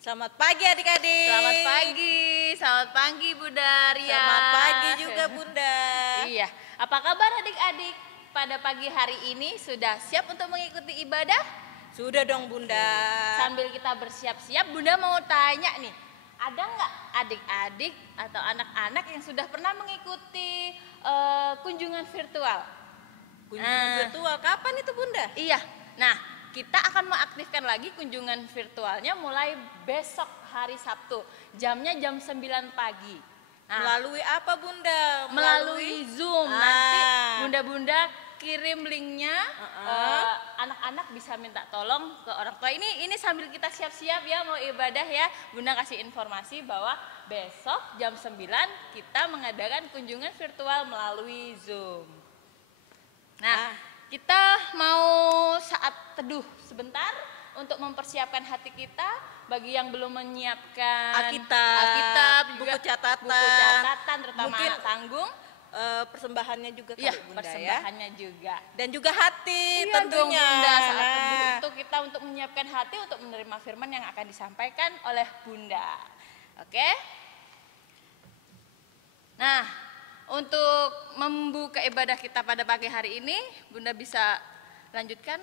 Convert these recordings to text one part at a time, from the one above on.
Selamat pagi adik-adik. Selamat pagi Bunda Ria. Selamat pagi juga Bunda. Iya, apa kabar adik-adik? Pada pagi hari ini sudah siap untuk mengikuti ibadah? Sudah dong Bunda. Sambil kita bersiap-siap, Bunda mau tanya nih, ada nggak adik-adik atau anak-anak yang sudah pernah mengikuti kunjungan virtual? Kunjungan virtual kapan itu Bunda? Iya, nah kita akan mengaktifkan lagi kunjungan virtualnya mulai besok hari Sabtu. Jamnya jam 9 pagi. Nah, Melalui apa Bunda? melalui Zoom. Nanti Bunda-bunda kirim linknya, anak-anak bisa minta tolong ke orang tua. Ini sambil kita siap-siap ya mau ibadah ya. Bunda kasih informasi bahwa besok jam 9 kita mengadakan kunjungan virtual melalui Zoom. Nah, kita mau saat teduh sebentar untuk mempersiapkan hati kita. Bagi yang belum menyiapkan Alkitab, juga buku catatan, terutama mungkin anak tanggung. Persembahannya juga Iya, kali Bunda persembahannya ya. juga. Dan juga hati Iya dong, tentunya. Bunda, saat teduh itu kita untuk menyiapkan hati untuk menerima firman yang akan disampaikan oleh Bunda. Oke? Nah, untuk membuka ibadah kita pada pagi hari ini, Bunda bisa lanjutkan?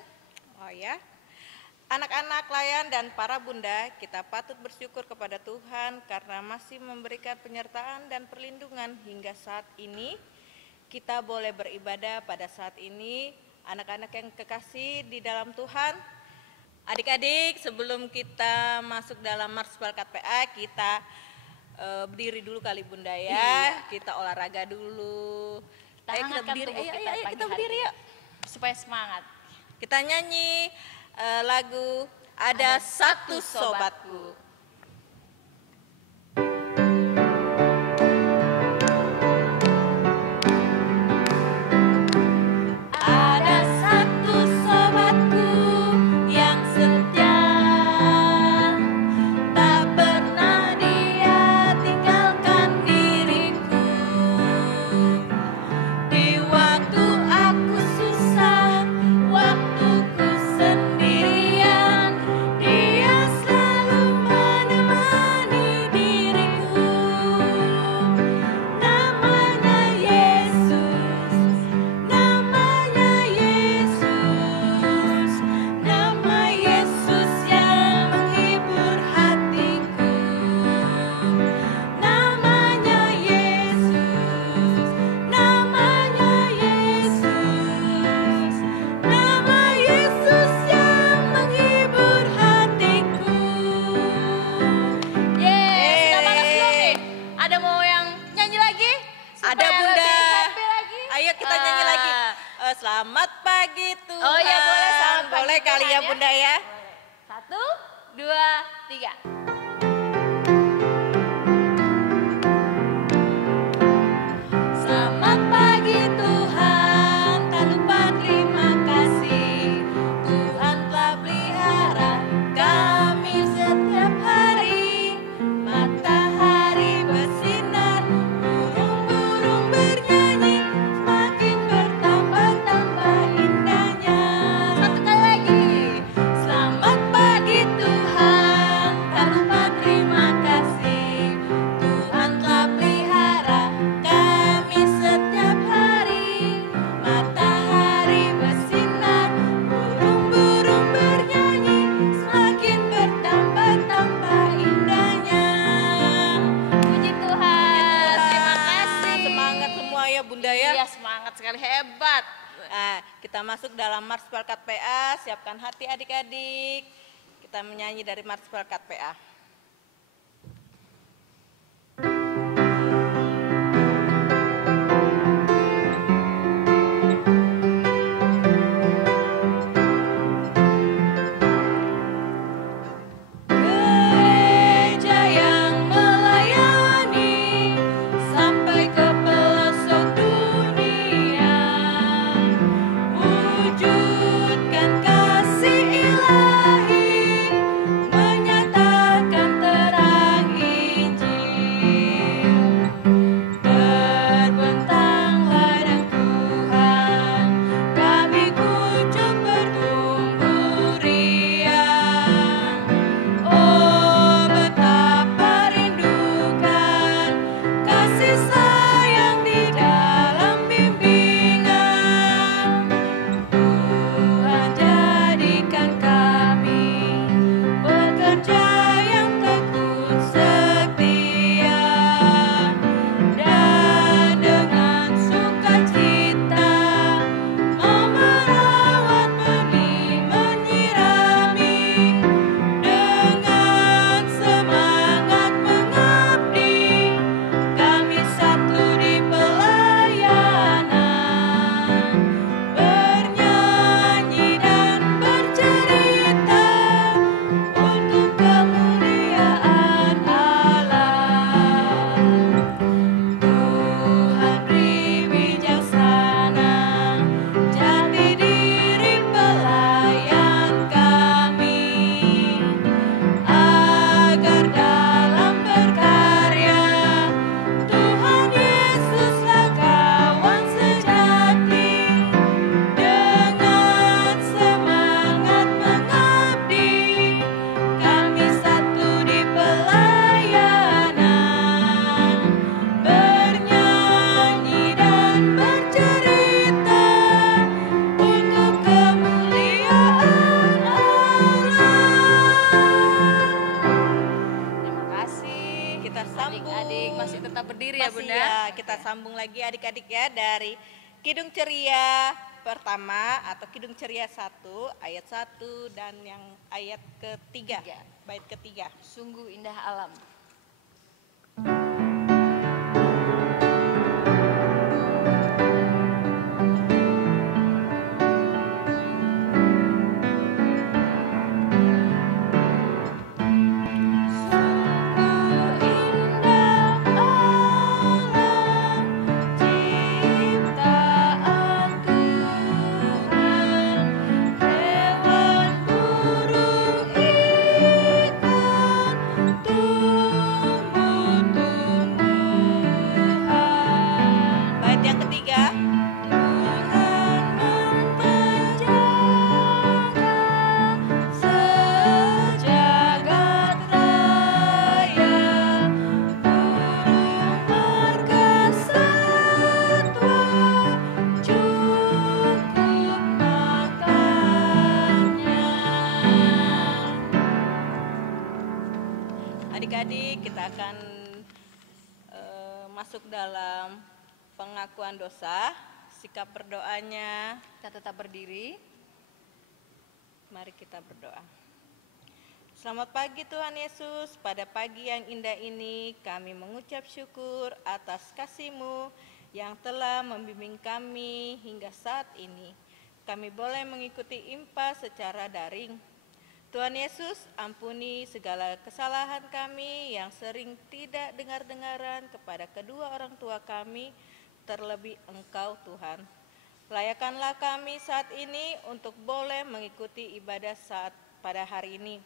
Oh ya. Anak-anak layan dan para bunda, kita patut bersyukur kepada Tuhan karena masih memberikan penyertaan dan perlindungan hingga saat ini. Kita boleh beribadah pada saat ini. Anak-anak yang kekasih di dalam Tuhan, adik-adik, sebelum kita masuk dalam Mars Berkat PA, kita berdiri dulu kali Bunda ya. Iya. Kita olahraga dulu. Kita Ayo kita hangatkan berdiri. tubuh Ayo, kita ayo, ayo, pagi kita hari berdiri ini. yuk. Supaya semangat. Kita nyanyi lagu Ada Satu Sobatku. Ada satu sobatku yang setia, tak pernah dia tinggalkan diriku. Di waktu aku susah, waktuku sendirian, dia selalu menemani diriku. Namanya Yesus, namanya Yesus, nama Yesus yang menghibur hatiku. Namanya Yesus, namanya Yesus, nama Yesus yang menghibur hatiku. Sudah banget belum nih? Ada mau yang nyanyi lagi? Ada Supaya Bunda. lebih happy lagi? Ayo kita nyanyi lagi. Selamat pagi Tuhan. Oh iya boleh, selamat pagi Boleh kali Tuhan ya ya. Bunda ya. Satu, dua, tiga. Selamat pagi Tuhan, tak lupa terima kasih. Tuhan telah pelihara kami setiap hari. Matahari bersinar, burung-burung bernyanyi, semakin bertambah-tambah indahnya. Satu kali lagi. Selamat pagi Tuhan, tak lupa terima kasih. Tuhan telah pelihara kami setiap hari. Matahari bersinar, burung-burung bernyanyi, semakin bertambah-tambah indahnya. Puji Tuhan, terima kasih. Semangat semua ya Bunda ya. Iya semangat sekali, hebat. Nah, kita masuk dalam Mars Berkat PA. Siapkan hati adik-adik. Kita menyanyi dari Mars Berkat PA. Gereja yang melayani sampai ke pelosok dunia, wujudkan kasih ilahi, menyatakan kita sambung lagi adik-adik ya dari Kidung Ceria pertama atau Kidung Ceria 1 ayat 1 dan yang ayat ketiga, bait ketiga. Sungguh indah alam. Bait yang ketiga. Adik-adik, kita akan masuk dalam pengakuan dosa. Sikap berdoanya, Kita tetap berdiri. mari kita berdoa. Selamat pagi Tuhan Yesus, pada pagi yang indah ini kami mengucap syukur atas kasih-Mu yang telah membimbing kami hingga saat ini. Kami boleh mengikuti IMPA secara daring. Tuhan Yesus, ampuni segala kesalahan kami yang sering tidak dengar-dengaran kepada kedua orang tua kami, terlebih Engkau Tuhan. Layakanlah kami saat ini untuk boleh mengikuti ibadah saat pada hari ini.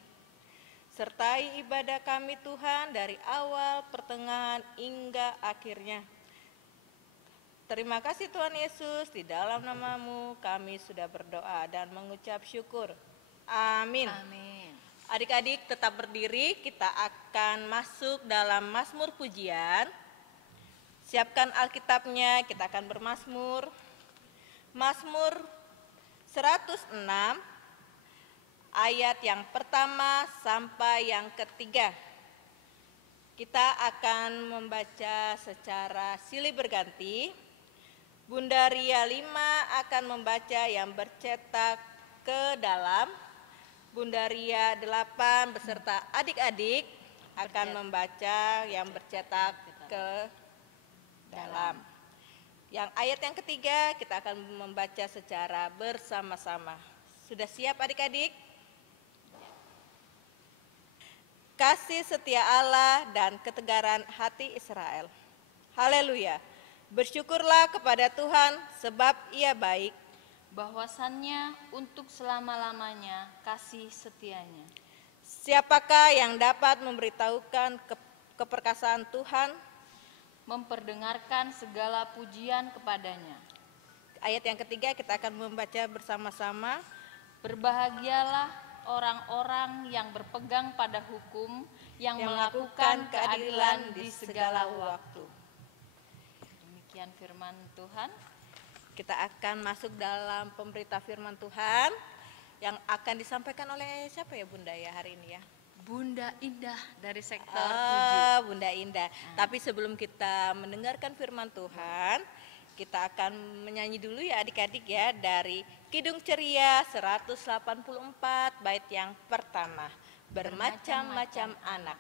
Sertai ibadah kami Tuhan dari awal, pertengahan, hingga akhirnya. Terima kasih Tuhan Yesus, di dalam nama-Mu kami sudah berdoa dan mengucap syukur. Amin. Amin. Adik-adik tetap berdiri, kita akan masuk dalam Mazmur pujian. Siapkan Alkitabnya, kita akan bermazmur. Mazmur 106 ayat yang pertama sampai yang ketiga. Kita akan membaca secara silih berganti. Bunda Ria 5 akan membaca yang bercetak ke dalam. Bunda Ria 8 beserta adik-adik akan membaca yang bercetak ke dalam. Yang ayat yang ketiga kita akan membaca secara bersama-sama. Sudah siap adik-adik? Kasih setia Allah dan ketegaran hati Israel. Haleluya. Bersyukurlah kepada Tuhan sebab Ia baik. Bahwasannya untuk selama-lamanya kasih setianya. Siapakah yang dapat memberitahukan keperkasaan Tuhan? Memperdengarkan segala pujian kepadanya. Ayat yang ketiga kita akan membaca bersama-sama. Berbahagialah orang-orang yang berpegang pada hukum, yang melakukan keadilan di segala waktu. Demikian firman Tuhan. Kita akan masuk dalam pemberita firman Tuhan yang akan disampaikan oleh siapa ya Bunda ya hari ini ya? Bunda Indah dari sektor 7. Bunda Indah. Tapi sebelum kita mendengarkan firman Tuhan, kita akan menyanyi dulu ya adik-adik ya dari Kidung Ceria 184 bait yang pertama. Bermacam-macam anak.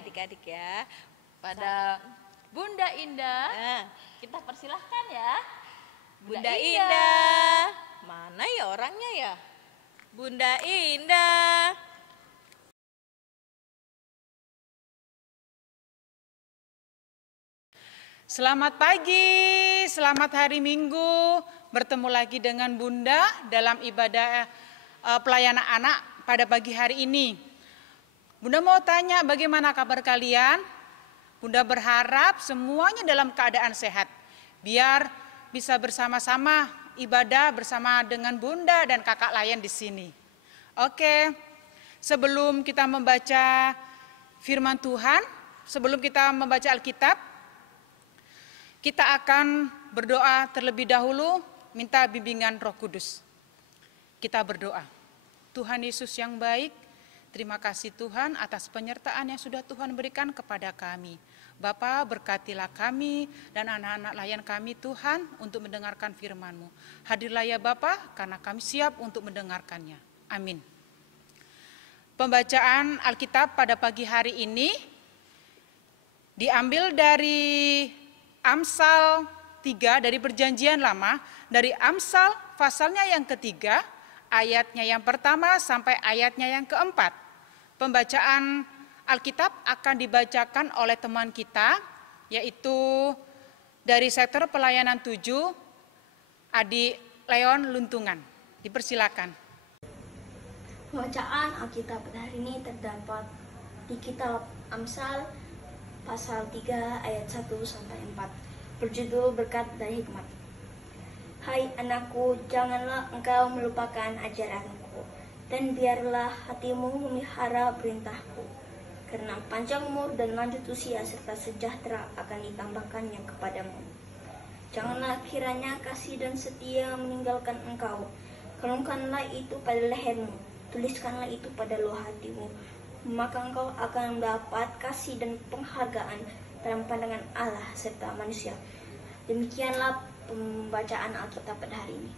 Adik-adik ya, pada Bunda Indah, kita persilahkan ya. Bunda Indah, mana ya orangnya ya? Bunda Indah. Selamat pagi, selamat hari Minggu. Bertemu lagi dengan Bunda dalam ibadah pelayanan anak pada pagi hari ini. Bunda mau tanya bagaimana kabar kalian? Bunda berharap semuanya dalam keadaan sehat, biar bisa bersama-sama ibadah bersama dengan Bunda dan kakak layan di sini. Oke, sebelum kita membaca firman Tuhan, sebelum kita membaca Alkitab, kita akan berdoa terlebih dahulu, minta bimbingan Roh Kudus. Kita berdoa. Tuhan Yesus yang baik, terima kasih Tuhan atas penyertaan yang sudah Tuhan berikan kepada kami. Bapa, berkatilah kami dan anak-anak layan kami Tuhan untuk mendengarkan firman-Mu. Hadirlah ya Bapa, karena kami siap untuk mendengarkannya. Amin. Pembacaan Alkitab pada pagi hari ini diambil dari Amsal 3, dari Perjanjian Lama, dari Amsal pasalnya yang ketiga, ayatnya yang pertama sampai ayatnya yang keempat. Pembacaan Alkitab akan dibacakan oleh teman kita, yaitu dari sektor pelayanan 7, Adik Leon Luntungan. Dipersilakan. Bacaan Alkitab pada hari ini terdapat di kitab Amsal pasal 3 ayat 1 sampai 4, berjudul berkat dari hikmat. Hai anakku, janganlah engkau melupakan ajaranku, dan biarlah hatimu memelihara perintahku. Karena panjang umur dan lanjut usia serta sejahtera akan ditambahkannya kepadamu. Janganlah kiranya kasih dan setia meninggalkan engkau. Kalungkanlah itu pada lehermu, tuliskanlah itu pada loh hatimu. Maka engkau akan mendapat kasih dan penghargaan dalam pandangan Allah serta manusia. Demikianlah pembacaan Alkitab pada hari ini.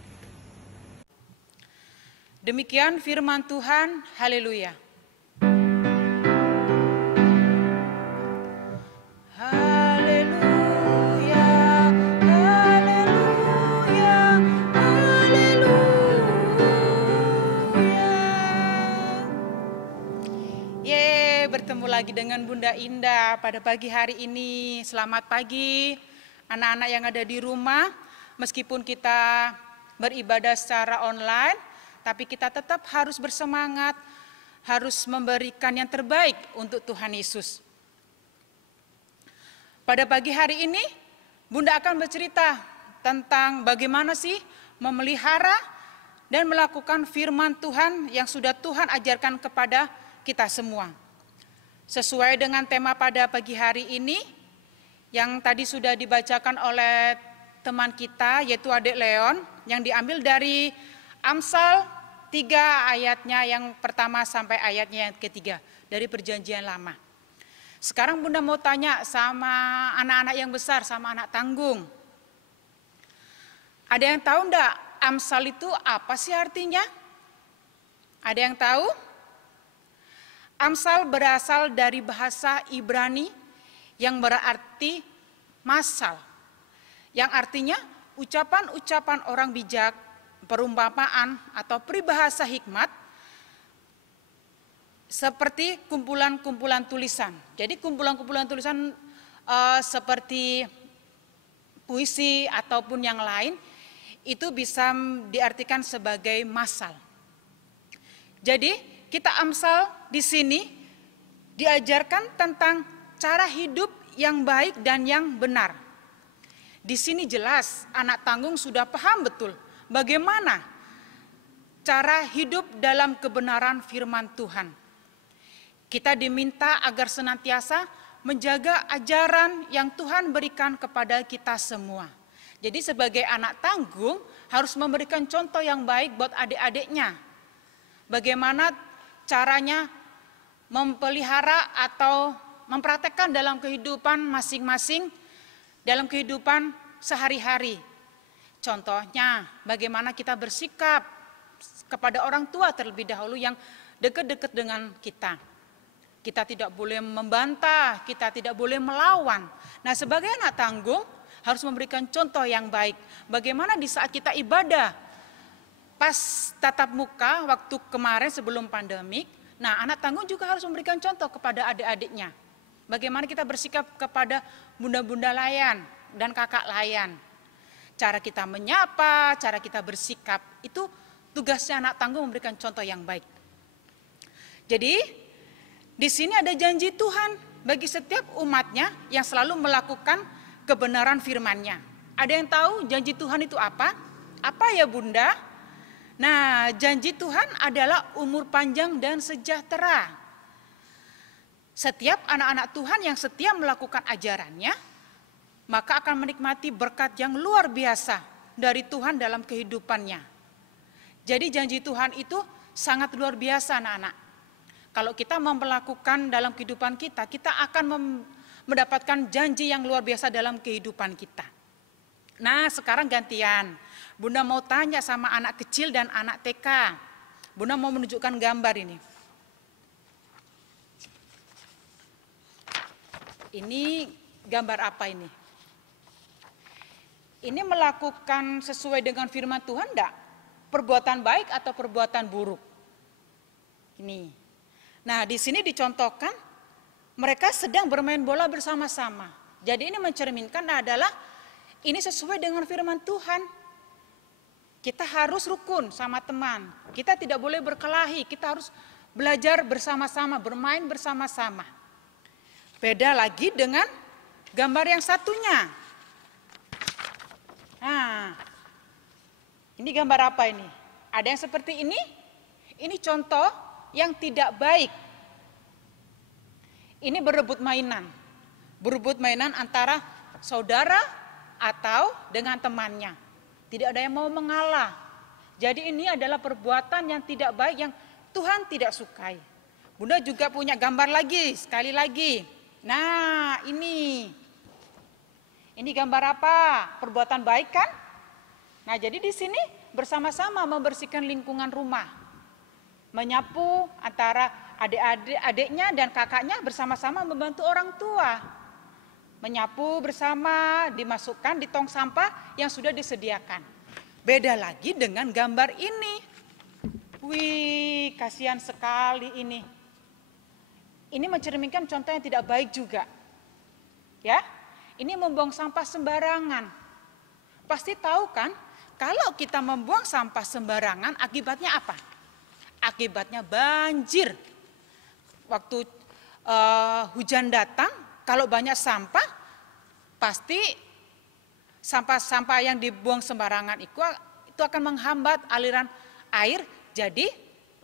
Demikian firman Tuhan, haleluya. Bertemu lagi dengan Bunda Indah pada pagi hari ini. Selamat pagi anak-anak yang ada di rumah. Meskipun kita beribadah secara online, tapi kita tetap harus bersemangat, harus memberikan yang terbaik untuk Tuhan Yesus. Pada pagi hari ini, Bunda akan bercerita tentang bagaimana sih memelihara dan melakukan firman Tuhan yang sudah Tuhan ajarkan kepada kita semua. Sesuai dengan tema pada pagi hari ini, yang tadi sudah dibacakan oleh teman kita, yaitu Adik Leon, yang diambil dari Amsal 3 ayatnya yang pertama sampai ayatnya yang ketiga, dari Perjanjian Lama. Sekarang Bunda mau tanya sama anak-anak yang besar, sama anak tanggung. Ada yang tahu enggak Amsal itu apa sih artinya? Ada yang tahu? Amsal berasal dari bahasa Ibrani yang berarti masal, yang artinya ucapan-ucapan orang bijak, perumpamaan atau peribahasa hikmat, seperti kumpulan-kumpulan tulisan. Jadi kumpulan-kumpulan tulisan seperti puisi ataupun yang lain, itu bisa diartikan sebagai masal. Jadi kita Amsal di sini diajarkan tentang cara hidup yang baik dan yang benar. Di sini jelas anak tanggung sudah paham betul bagaimana cara hidup dalam kebenaran firman Tuhan. Kita diminta agar senantiasa menjaga ajaran yang Tuhan berikan kepada kita semua. Jadi sebagai anak tanggung harus memberikan contoh yang baik buat adik-adiknya. Bagaimana caranya memelihara atau mempraktekkan dalam kehidupan masing-masing, dalam kehidupan sehari-hari. Contohnya, bagaimana kita bersikap kepada orang tua terlebih dahulu yang dekat-dekat dengan kita. Kita tidak boleh membantah, kita tidak boleh melawan. Nah, sebagai anak tanggung harus memberikan contoh yang baik. Bagaimana di saat kita ibadah, pas tatap muka waktu kemarin sebelum pandemik, nah anak tanggung juga harus memberikan contoh kepada adik-adiknya. Bagaimana kita bersikap kepada bunda-bunda layan dan kakak layan. Cara kita menyapa, cara kita bersikap, itu tugasnya anak tanggung memberikan contoh yang baik. Jadi di sini ada janji Tuhan bagi setiap umatnya yang selalu melakukan kebenaran firman-Nya. Ada yang tahu janji Tuhan itu apa? Apa ya Bunda? Nah, janji Tuhan adalah umur panjang dan sejahtera. Setiap anak-anak Tuhan yang setia melakukan ajarannya, maka akan menikmati berkat yang luar biasa dari Tuhan dalam kehidupannya. Jadi janji Tuhan itu sangat luar biasa anak-anak. Kalau kita melakukan dalam kehidupan kita, kita akan mendapatkan janji yang luar biasa dalam kehidupan kita. Nah, sekarang gantian. Bunda mau tanya sama anak kecil dan anak TK. Bunda mau menunjukkan gambar ini. Ini gambar apa ini? Ini melakukan sesuai dengan firman Tuhan enggak? Perbuatan baik atau perbuatan buruk? Ini. Nah, di sini dicontohkan mereka sedang bermain bola bersama-sama. Jadi ini mencerminkan adalah ini sesuai dengan firman Tuhan. Kita harus rukun sama teman. Kita tidak boleh berkelahi. Kita harus belajar bersama-sama, bermain bersama-sama. Beda lagi dengan gambar yang satunya. Nah, ini gambar apa ini? Ada yang seperti ini? Ini contoh yang tidak baik. Ini berebut mainan. Berebut mainan antara saudara atau dengan temannya. Tidak ada yang mau mengalah. Jadi ini adalah perbuatan yang tidak baik yang Tuhan tidak sukai. Bunda juga punya gambar lagi, sekali lagi. Nah, ini gambar apa? Perbuatan baik kan? Nah, jadi di sini bersama-sama membersihkan lingkungan rumah. Menyapu antara adiknya dan kakaknya bersama-sama membantu orang tua. Menyapu bersama, dimasukkan di tong sampah yang sudah disediakan. Beda lagi dengan gambar ini. Wih, kasihan sekali ini. Ini mencerminkan contoh yang tidak baik juga. Ya, ini membuang sampah sembarangan. Pasti tahu kan, kalau kita membuang sampah sembarangan, akibatnya apa? Akibatnya banjir. Waktu hujan datang, kalau banyak sampah, pasti sampah-sampah yang dibuang sembarangan itu akan menghambat aliran air, jadi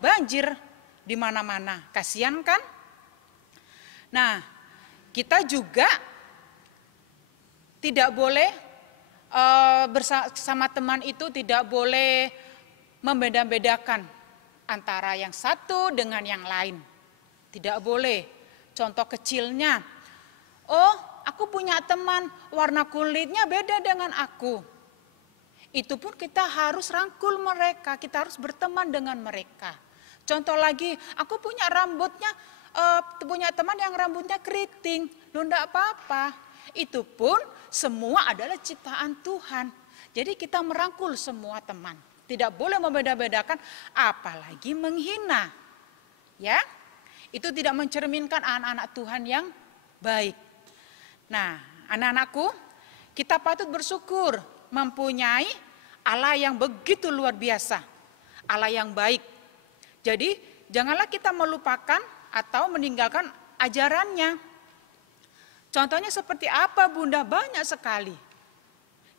banjir di mana-mana. Kasihan kan? Nah, kita juga tidak boleh bersama teman itu tidak boleh membeda-bedakan antara yang satu dengan yang lain. Tidak boleh. Contoh kecilnya, oh aku punya teman warna kulitnya beda dengan aku. Itu pun kita harus rangkul mereka, kita harus berteman dengan mereka. Contoh lagi, aku punya teman yang rambutnya keriting, loh enggak apa-apa. Itu pun semua adalah ciptaan Tuhan. Jadi kita merangkul semua teman. Tidak boleh membeda-bedakan, apalagi menghina. Ya, itu tidak mencerminkan anak-anak Tuhan yang baik. Nah, anak-anakku, kita patut bersyukur mempunyai Allah yang begitu luar biasa. Allah yang baik. Jadi, janganlah kita melupakan atau meninggalkan ajarannya. Contohnya seperti apa Bunda? Banyak sekali.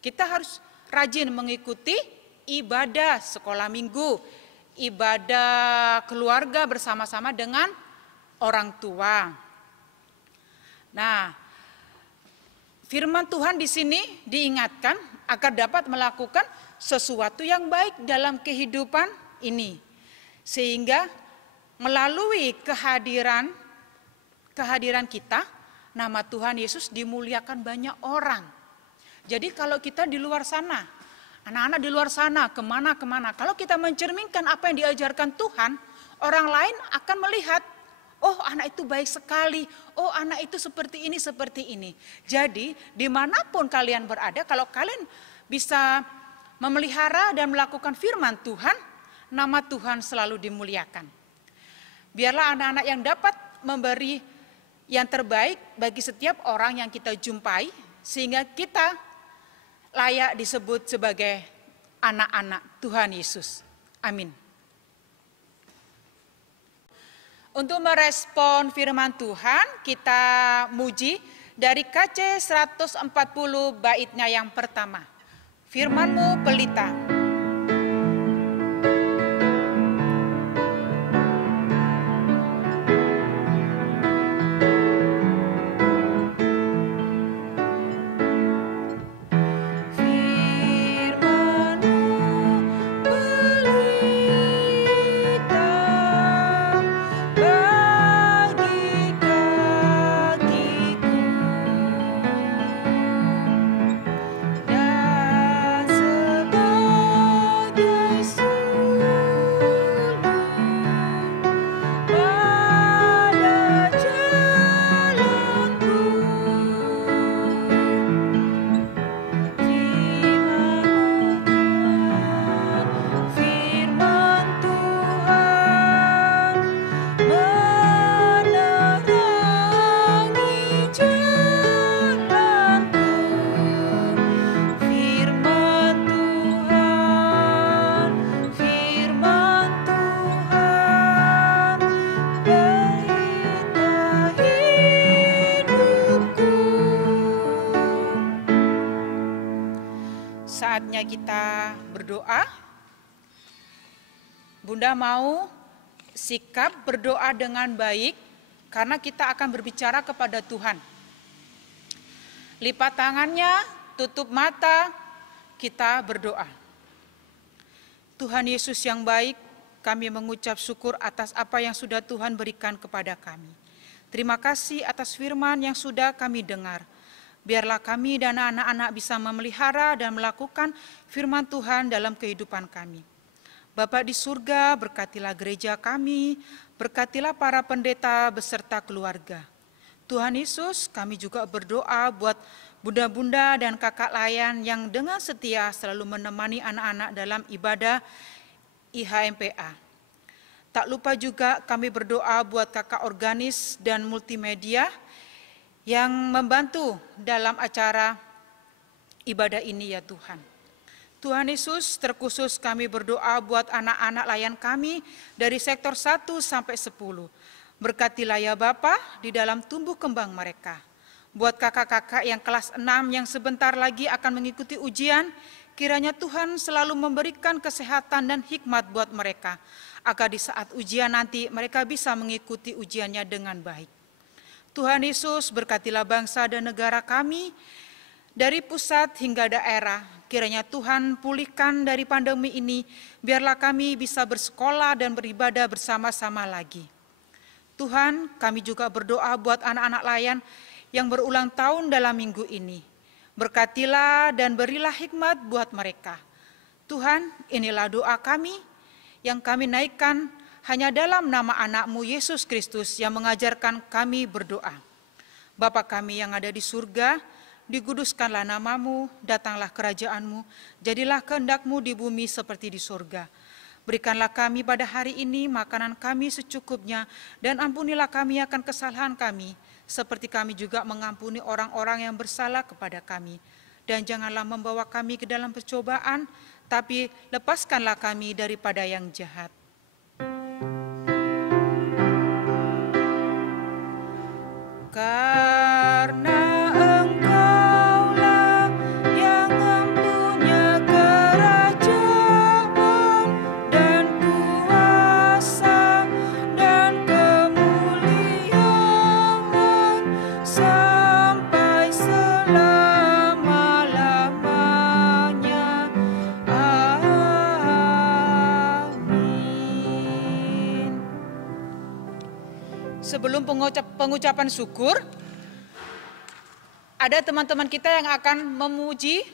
Kita harus rajin mengikuti ibadah sekolah minggu, ibadah keluarga bersama-sama dengan orang tua. Nah, firman Tuhan di sini diingatkan agar dapat melakukan sesuatu yang baik dalam kehidupan ini. Sehingga melalui kehadiran kita, nama Tuhan Yesus dimuliakan banyak orang. Jadi kalau kita di luar sana, anak-anak di luar sana, kemana-kemana, kalau kita mencerminkan apa yang diajarkan Tuhan, orang lain akan melihat, oh anak itu baik sekali, oh anak itu seperti ini, seperti ini. Jadi dimanapun kalian berada, kalau kalian bisa memelihara dan melakukan firman Tuhan, nama Tuhan selalu dimuliakan. Biarlah anak-anak yang dapat memberi yang terbaik bagi setiap orang yang kita jumpai, sehingga kita layak disebut sebagai anak-anak Tuhan Yesus. Amin. Untuk merespon firman Tuhan, kita muji dari KC 140 baitnya yang pertama. Firman-Mu pelita. Saatnya kita berdoa. Bunda mau sikap berdoa dengan baik karena kita akan berbicara kepada Tuhan. Lipat tangannya, tutup mata, kita berdoa. Tuhan Yesus yang baik, kami mengucap syukur atas apa yang sudah Tuhan berikan kepada kami. Terima kasih atas firman yang sudah kami dengar. Biarlah kami dan anak-anak bisa memelihara dan melakukan firman Tuhan dalam kehidupan kami. Bapa di surga, berkatilah gereja kami, berkatilah para pendeta beserta keluarga. Tuhan Yesus, kami juga berdoa buat bunda-bunda dan kakak layan yang dengan setia selalu menemani anak-anak dalam ibadah IHMPA. Tak lupa juga kami berdoa buat kakak organis dan multimedia yang membantu dalam acara ibadah ini ya Tuhan. Tuhan Yesus, terkhusus kami berdoa buat anak-anak layan kami dari sektor 1 sampai 10. Berkatilah ya Bapa di dalam tumbuh kembang mereka. Buat kakak-kakak yang kelas 6 yang sebentar lagi akan mengikuti ujian, kiranya Tuhan selalu memberikan kesehatan dan hikmat buat mereka, agar di saat ujian nanti mereka bisa mengikuti ujiannya dengan baik. Tuhan Yesus, berkatilah bangsa dan negara kami, dari pusat hingga daerah. Kiranya Tuhan pulihkan dari pandemi ini, biarlah kami bisa bersekolah dan beribadah bersama-sama lagi. Tuhan, kami juga berdoa buat anak-anak layan yang berulang tahun dalam minggu ini. Berkatilah dan berilah hikmat buat mereka. Tuhan, inilah doa kami yang kami naikkan hanya dalam nama anak-Mu Yesus Kristus yang mengajarkan kami berdoa. Bapa kami yang ada di surga, diguduskanlah nama-Mu, datanglah kerajaan-Mu, jadilah kehendak-Mu di bumi seperti di surga. Berikanlah kami pada hari ini makanan kami secukupnya, dan ampunilah kami akan kesalahan kami, seperti kami juga mengampuni orang-orang yang bersalah kepada kami. Dan janganlah membawa kami ke dalam percobaan, tapi lepaskanlah kami daripada yang jahat. Karena Engkaulah yang mempunyai kerajaan dan kuasa dan kemuliaan sampai selama-lamanya. Amin. Sebelum pengucapan syukur, ada teman-teman kita yang akan memuji,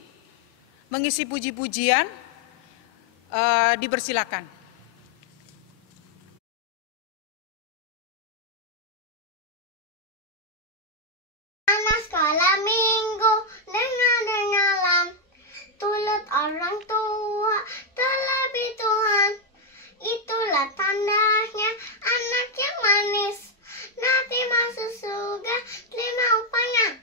mengisi puji-pujian, dipersilakan. Anak sekolah minggu dengar-dengaran, turut orang tua terlebih Tuhan. Itulah tandanya anak yang manis, nanti masuk surga terima upahnya.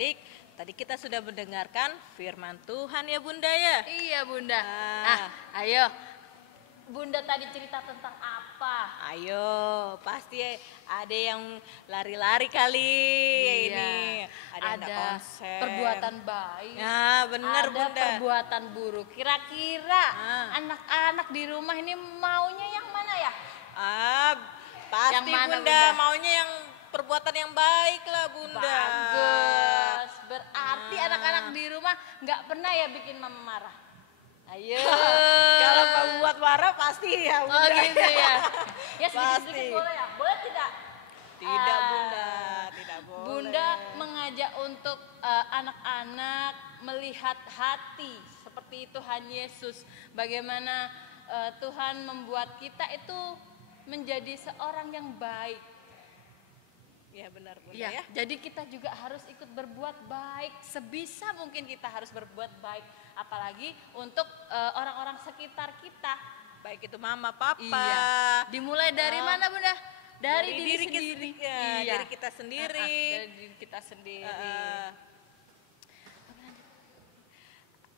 adik-adik, tadi kita sudah mendengarkan firman Tuhan ya Bunda ya. Iya Bunda. Nah. Nah, ayo. Bunda tadi cerita tentang apa? Ayo, pasti ada yang lari-lari kali ini. Ada konser. perbuatan baik. Ya, benar ada Bunda. perbuatan buruk. Kira-kira Ah. anak-anak di rumah ini maunya yang mana ya? Pasti Yang mana, Bunda, Bunda? maunya yang perbuatan yang baik lah Bunda. Bagus. Berarti anak-anak di rumah nggak pernah ya bikin mama marah. Ayo. Kalau mau buat marah pasti ya Bunda. Oh gitu ya. Ya Pasti. sedikit-sedikit boleh ya? Boleh tidak? Tidak Ah. Bunda, tidak boleh. Bunda mengajak untuk anak-anak melihat hati seperti Tuhan Yesus. Bagaimana Tuhan membuat kita itu menjadi seorang yang baik. Ya benar Bunda Ya, ya. jadi kita juga harus ikut berbuat baik. Sebisa mungkin kita harus berbuat baik. Apalagi untuk orang-orang sekitar kita. Baik itu mama, papa. Iya. Dimulai dari mana Bunda? Dari diri kita sendiri. sendiri. Ya, diri kita sendiri. Dari diri kita sendiri.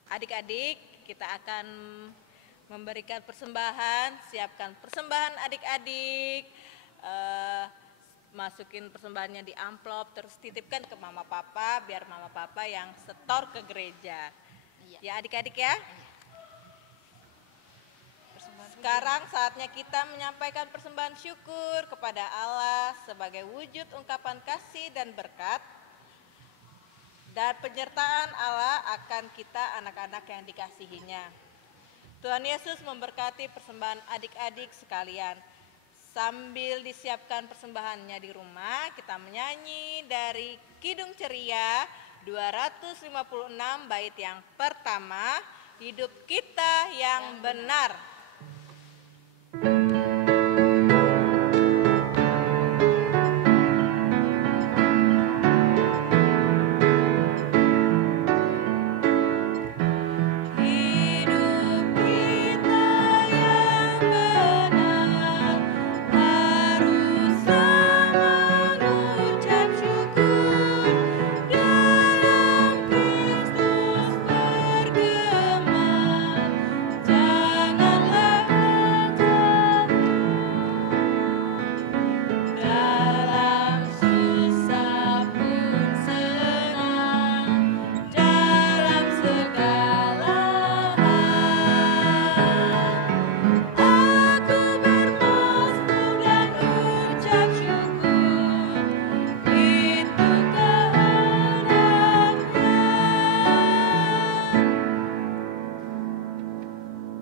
Adik-adik, kita akan memberikan persembahan. Siapkan persembahan adik-adik. Masukin persembahannya di amplop, terus titipkan ke mama papa, biar mama papa yang setor ke gereja. Iya. Ya adik-adik ya. Sekarang saatnya kita menyampaikan persembahan syukur kepada Allah sebagai wujud ungkapan kasih dan berkat dan penyertaan Allah akan kita anak-anak yang dikasihinya. Tuhan Yesus memberkati persembahan adik-adik sekalian. Sambil disiapkan persembahannya di rumah, kita menyanyi dari Kidung Ceria 256 bait yang pertama, hidup kita yang benar. Hidup kita yang benar harus mengucap syukur dalam Kristus bergema. Janganlah dalam susah pun senang, dalam segala aku bermasmur dan ucap syukur, itu kehendaknya.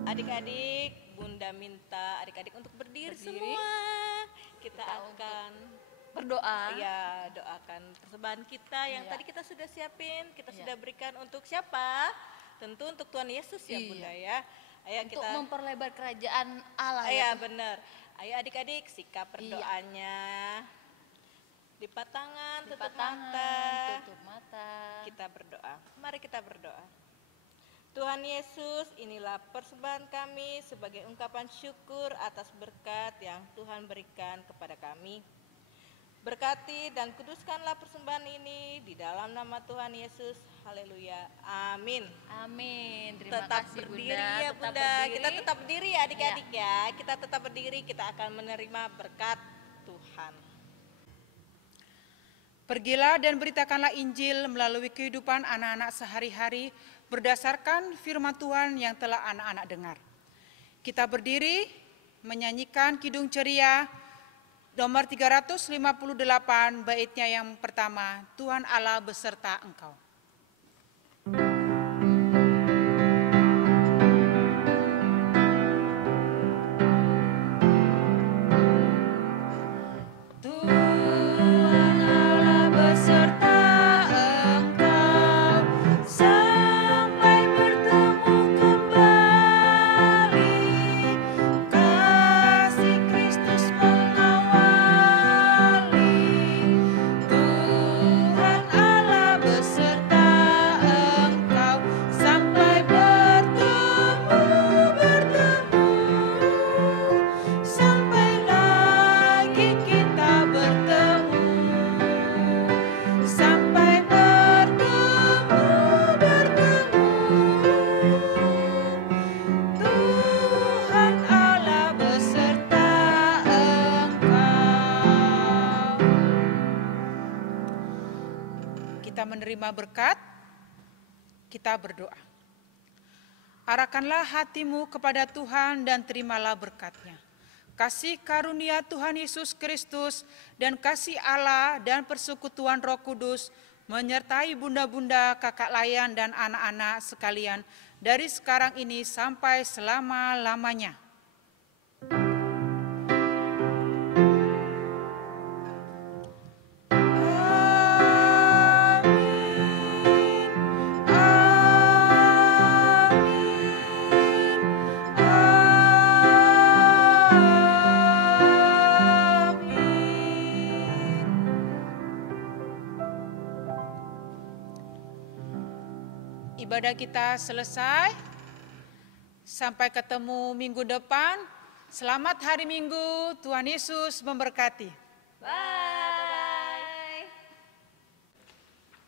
Adik-adik, Bunda minta adik-adik untuk berdiri semua. Kita akan Berdoa. ya doakan persembahan kita yang Iya. tadi kita sudah siapin, kita Iya. sudah berikan untuk siapa? Tentu untuk Tuhan Yesus ya Iya. Bunda ya. Ayo Untuk kita memperlebar kerajaan Allah. Iya ya. benar. Ayo adik-adik sikap berdoanya. Lipat tangan, tutup Lipat tangan, mata. tutup mata. Kita berdoa. Mari kita berdoa. Tuhan Yesus, inilah persembahan kami sebagai ungkapan syukur atas berkat yang Tuhan berikan kepada kami. Berkati dan kuduskanlah persembahan ini di dalam nama Tuhan Yesus. Haleluya. Amin. Amin. Terima Tetap kasih berdiri Bunda. ya Tetap Bunda. berdiri. Kita tetap berdiri ya adik-adik ya. Kita tetap berdiri, kita akan menerima berkat Tuhan. Pergilah dan beritakanlah Injil melalui kehidupan anak-anak sehari-hari berdasarkan firman Tuhan yang telah anak-anak dengar. Kita berdiri menyanyikan Kidung Ceria nomor 358 baitnya yang pertama, Tuhan Allah beserta engkau. Tuhan Allah beserta engkau sampai bertemu kembali. Kasih Kristus mengawali. Tuhan Allah beserta menerima berkat, kita berdoa. Arahkanlah hatimu kepada Tuhan dan terimalah berkat-Nya. Kasih karunia Tuhan Yesus Kristus dan kasih Allah dan persekutuan Roh Kudus menyertai bunda-bunda, kakak layan dan anak-anak sekalian dari sekarang ini sampai selama-lamanya. Ibadah kita selesai. Sampai ketemu minggu depan. Selamat hari Minggu. Tuhan Yesus memberkati. Bye.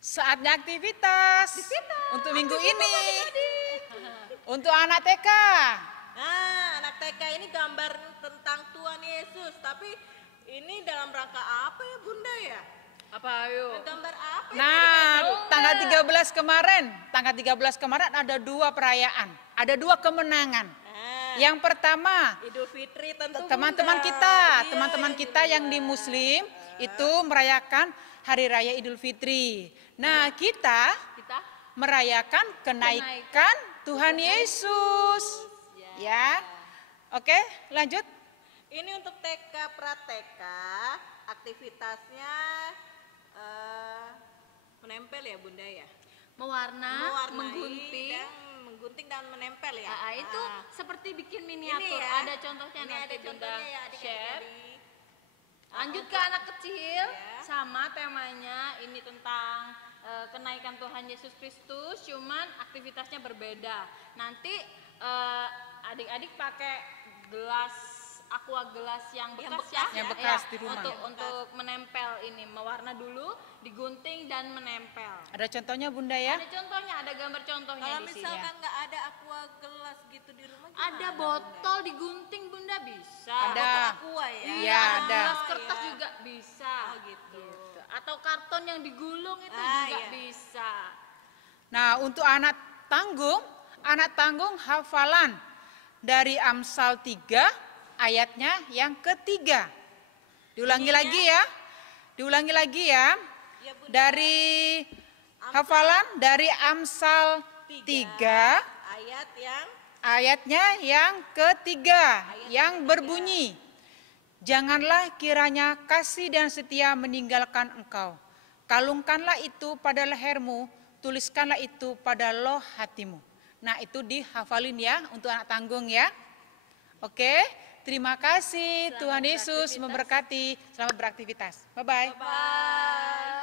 Saatnya aktivitas. Untuk minggu ini. Untuk anak TK. Nah, anak TK ini gambar tentang Tuhan Yesus, tapi ini dalam rangka apa ya Bunda ya? Apa ayo? Gambar apa ya? Nah, tanggal 13 kemarin ada 2 perayaan, ada 2 kemenangan. Nah, Yang pertama, Idul Fitri tentu teman-teman Bunda. kita, Iya, teman-teman Idul kita yang Fitri. di Muslim itu merayakan Hari Raya Idul Fitri. Nah, kita Kita merayakan kenaikan Tuhan Yesus. Ya. Oke, lanjut. Ini untuk TK Prateka, aktivitasnya menempel ya Bunda ya? mewarna, Mewarnai menggunting. dan menempel ya? Itu Ah. seperti bikin miniatur. Ini ya. Ada contohnya Ini nanti ada Bunda contohnya ya share. adik-adik. Lanjut ke anak kecil, Ya. sama temanya ini tentang kenaikan Tuhan Yesus Kristus, cuman aktivitasnya berbeda. Nanti adik-adik pakai aqua gelas yang bekas ya, Yang bekas di rumah. untuk menempel ini, mewarna dulu, digunting dan menempel. Ada contohnya Bunda ya? Ada contohnya, ada gambar contohnya Kalau di sini. misalkan nggak ada aqua gelas gitu di rumah gimana, Ada botol digunting Bunda bisa. Ada. aqua ya? Iya, ada. Gelas kertas iya. juga bisa. Oh, gitu. Atau karton yang digulung itu Ah, juga iya. bisa. Nah, untuk anak tanggung hafalan dari Amsal 3 ayatnya yang ketiga. Diulangi lagi ya. Ya, Bunda. Dari hafalan dari Amsal 3 ayat yang ayatnya yang ketiga yang berbunyi, janganlah kiranya kasih dan setia meninggalkan engkau. Kalungkanlah itu pada lehermu, tuliskanlah itu pada loh hatimu. Nah, itu dihafalin ya untuk anak tanggung ya. Oke, terima kasih. Tuhan Yesus memberkati. Selamat beraktivitas. Bye-bye. bye.